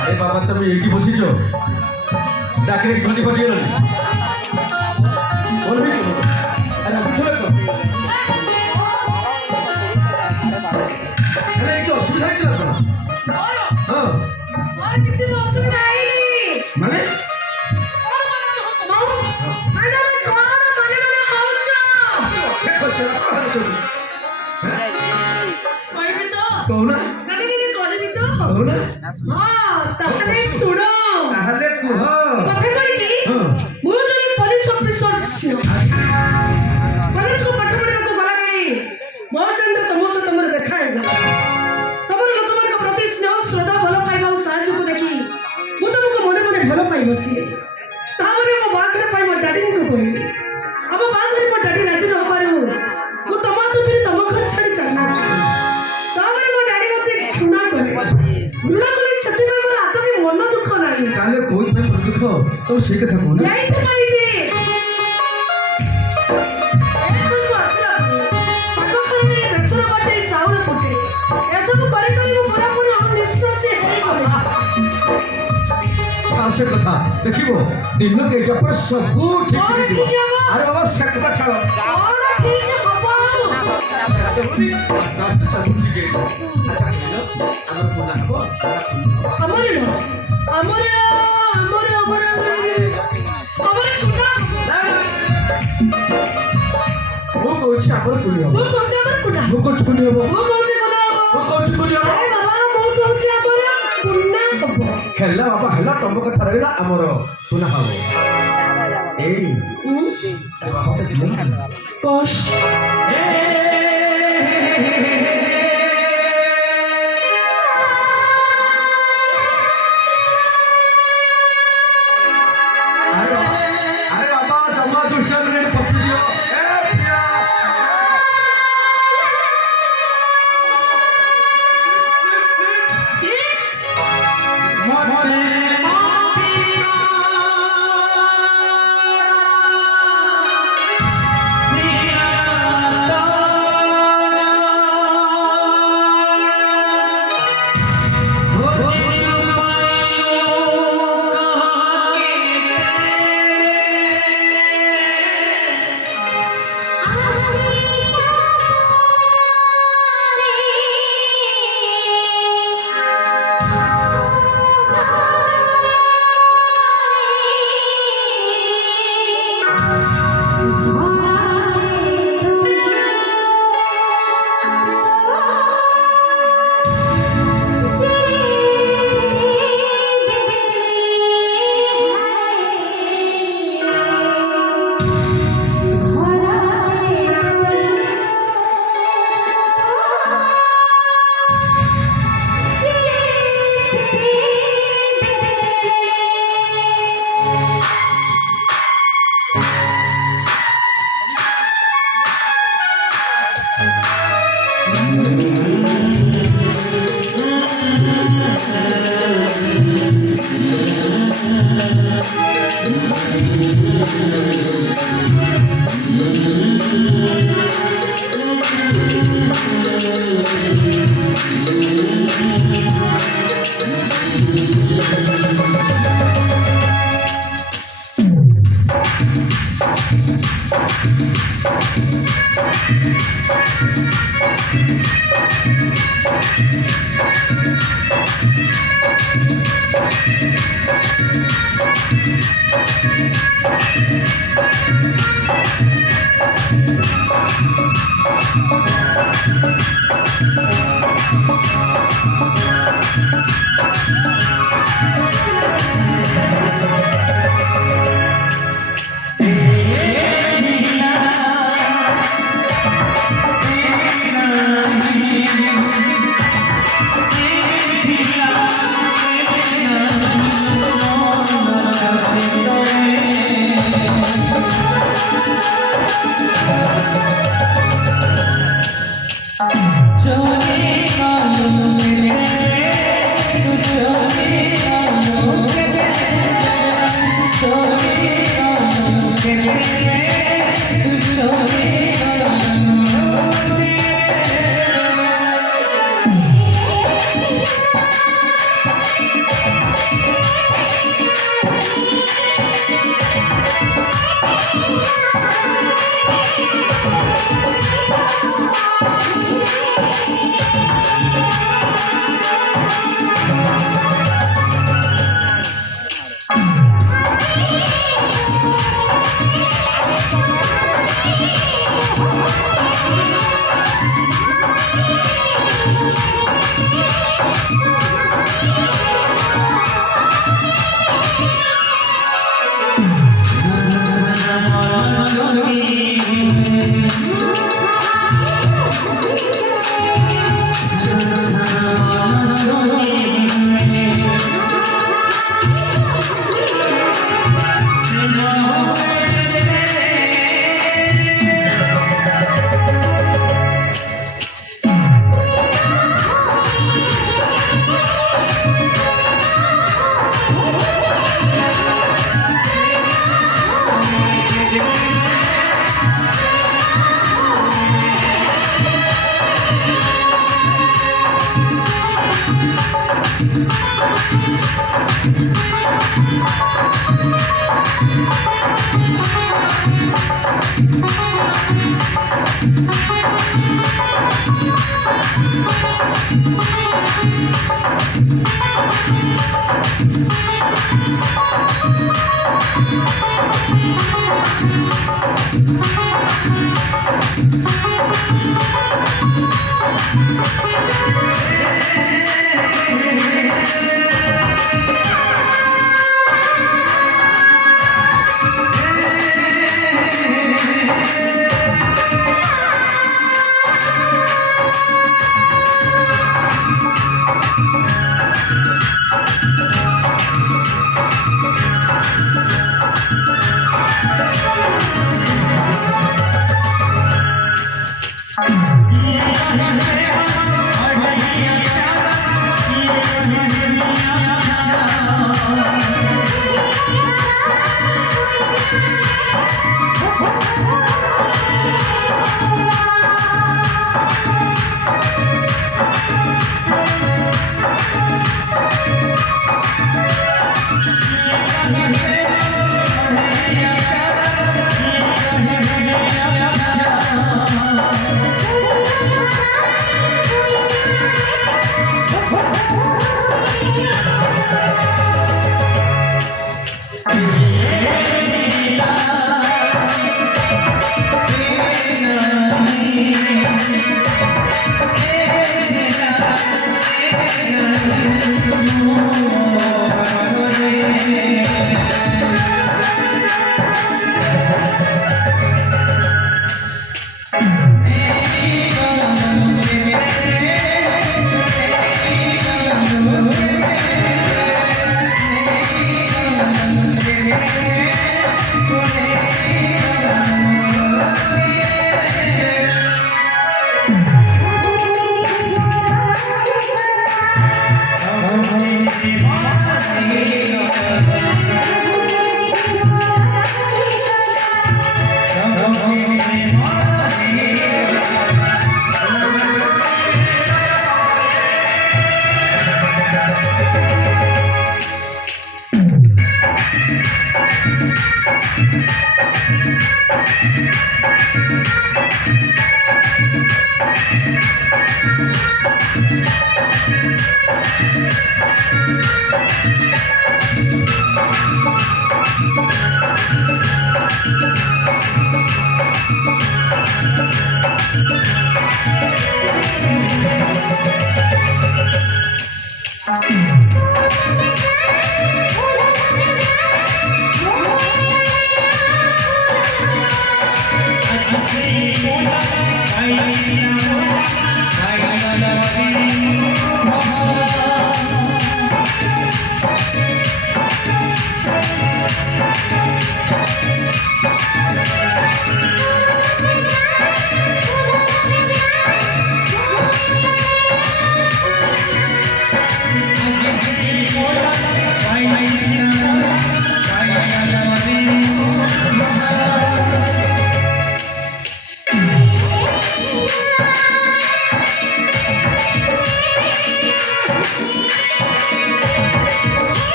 अरे बाबा तुम ये बसिच डाकरे घंटी बजिगल बोलबी तो अरे बुझले तो अरे एक असुविधा है ना हां और किसी में असुविधा है नहीं माने कौन ताहले सुनो ताहले कुह कथा कहि कि मु जने पुलिस ऑफिसर छियो पुलिस को पाठ पढ़ा को गला नहीं मो चंद तुम से तुमरे देखा है तमर लोकमान को प्रति स्नेह श्रद्धा भलो पाइबा साहाଯ୍य को देखि मु तुमको मने मने भलो पाइबो सी तामरे मो बाखरे पाइ मो डैडी को कहली अब बाखरे मो डैडी राजी न पारू मु तमा तो तम घर छाड़ी चलना तामरे मो डैडी मते घृणा करे सत्य में मोर हाथ में मन दुख नाही काले कोई में मन दुख तो से कथा को ना नहीं तो भाई जी तुम आसला सको करने रसर बाटे साउल फुटे ऐसा को करे करे मो पूरा पूरा निश्चय से है से कथा देखिबो दिन के जपर सब ठीक ठीक अरे बाबा सकता छाड़ो और ठीक है बाबा रास्ते सब ठीक है अच्छा अगर बोला हो अमर वो कोच अपन कुलियो वो कोच अमर कुना वो कोच कुलियो वो कोच कुना अरे बाबा वो कोच अमर कुना हबो हेला बाबा हेला तुम कथा रहला हमर सुना हबो ए बाबा के दिन कोश